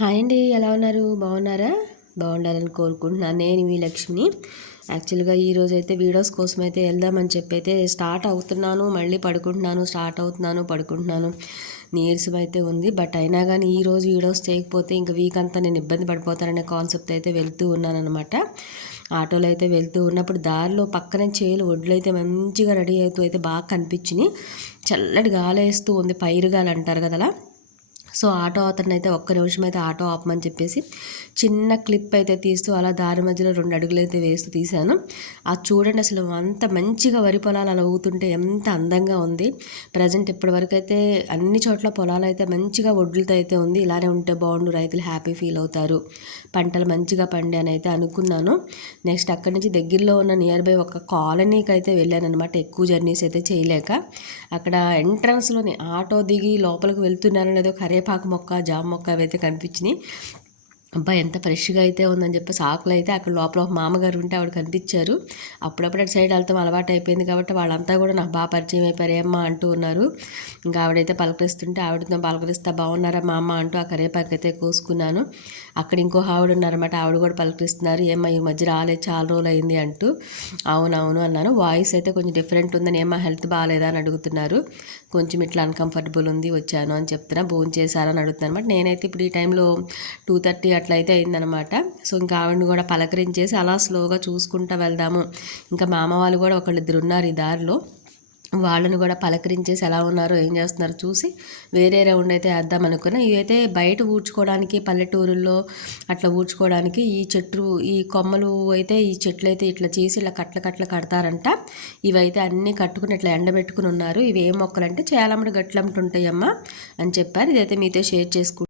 Hi అండి, ఎలా ఉన్నారు? బాగున్నారా? బాగుండాలని కోరుకుంటున్నాను. నేను మీ లక్ష్మిని. యాక్చువల్గా ఈరోజు అయితే వీడియోస్ కోసం అయితే వెళ్దామని చెప్పి అయితే స్టార్ట్ అవుతున్నాను, మళ్ళీ పడుకుంటున్నాను, స్టార్ట్ అవుతున్నాను, పడుకుంటున్నాను. నీరసం అయితే ఉంది. బట్ అయినా కానీ ఈరోజు వీడియోస్ చేయకపోతే ఇంకా వీక్ అంతా నేను ఇబ్బంది పడిపోతాననే కాన్సెప్ట్ అయితే వెళ్తూ ఉన్నాను అనమాట. ఆటోలో అయితే వెళ్తూ ఉన్నప్పుడు దారిలో పక్కనే చేలు ఒడ్లు అయితే మంచిగా రెడీ అవుతూ అయితే బాగా కనిపించినాయి. చల్లటి గాలి వేస్తూ ఉంది, పైరుగాలి అంటారు కదా అలా. సో ఆటో అతను అయితే ఒక్క నిమిషం అయితే ఆటో ఆపమని చెప్పేసి చిన్న క్లిప్ అయితే తీస్తూ అలా దారి మధ్యలో 2 అడుగులు అయితే వేస్తూ తీశాను. అది చూడండి, అసలు అంత మంచిగా వరి పొలాలు అలా ఊగుతుంటే ఎంత అందంగా ఉంది. ప్రజెంట్ ఇప్పటి వరకు అయితే అన్ని చోట్ల పొలాలు అయితే మంచిగా ఒడ్లతో అయితే ఉంది. ఇలానే ఉంటే బాగుండు, రైతులు హ్యాపీ ఫీల్ అవుతారు, పంటలు మంచిగా పండి అని అయితే అనుకున్నాను. నెక్స్ట్ అక్కడి నుంచి దగ్గరలో ఉన్న నియర్ బై ఒక కాలనీకి అయితే వెళ్ళాను అనమాట. ఎక్కువ జర్నీస్ అయితే చేయలేక అక్కడ ఎంట్రన్స్లోనే ఆటో దిగి లోపలికి వెళ్తున్నాను లేదో కరేపాకు మొక్క, జామ మొక్క అవైతే కనిపించినాయి. అబ్బా ఎంత ఫ్రెష్గా అయితే ఉందని చెప్పేసి ఆకులు అయితే అక్కడ లోపల ఒక మామగారు ఉంటే ఆవిడ కనిపించారు. అప్పుడప్పుడు అటు సైడ్ వెళ్తాం అలవాటు అయిపోయింది కాబట్టి వాళ్ళంతా కూడా నాకు బాగా పరిచయం అయిపోయారు, ఏమ్మా అంటూ ఉన్నారు. ఇంకా ఆవిడైతే పలకరిస్తుంటే ఆవిడతో పలకరిస్తా, బాగున్నారా మా అమ్మ అంటూ ఆ కరేపాకు అయితే కోసుకున్నాను. అక్కడ ఇంకో ఆవిడ ఉన్నారన్నమాట, ఆవిడ కూడా పలకరిస్తున్నారు, ఏమ్మా ఈ మధ్య రాలేదు, చాలా రోజులు అయింది అంటూ. అవునవును అన్నాను. వాయిస్ అయితే కొంచెం డిఫరెంట్ ఉందని, ఏమ్మా హెల్త్ బాగాలేదా అని అడుగుతున్నారు. కొంచెం ఇట్లా అన్కంఫర్టబుల్ ఉంది, వచ్చాను అని చెప్తున్నా. భోజనం చేశారని అడుగుతున్నాను అనమాట. నేనైతే ఇప్పుడు ఈ టైంలో 2:30 అట్లా అయితే అయిందనమాట. సో ఇంకా ఆవిడని కూడా పలకరించేసి అలా స్లోగా చూసుకుంటూ వెళ్దాము. ఇంకా మా అమ్మ వాళ్ళు కూడా ఒకళ్ళిద్దరు ఉన్నారు ఈ దారిలో, వాళ్ళని కూడా పలకరించేసి ఎలా ఉన్నారో ఏం చేస్తున్నారో చూసి వేరే రౌండ్ అయితే వేద్దాం అనుకున్నా. ఇవైతే బయట ఊడ్చుకోవడానికి, పల్లెటూరుల్లో అట్లా ఊడ్చుకోవడానికి ఈ చెట్లు, ఈ కొమ్మలు అయితే ఈ చెట్లు అయితే ఇట్లా చేసి ఇలా కట్ల కట్ల కడతారంట. ఇవైతే అన్నీ కట్టుకుని ఇట్లా ఎండబెట్టుకుని ఉన్నారు. ఇవి ఏ మొక్కలంటే చేలమ్మడి గట్లమ్మటి ఉంటాయమ్మా అని చెప్పారు. ఇదైతే మీతో షేర్ చేసుకుంటాను.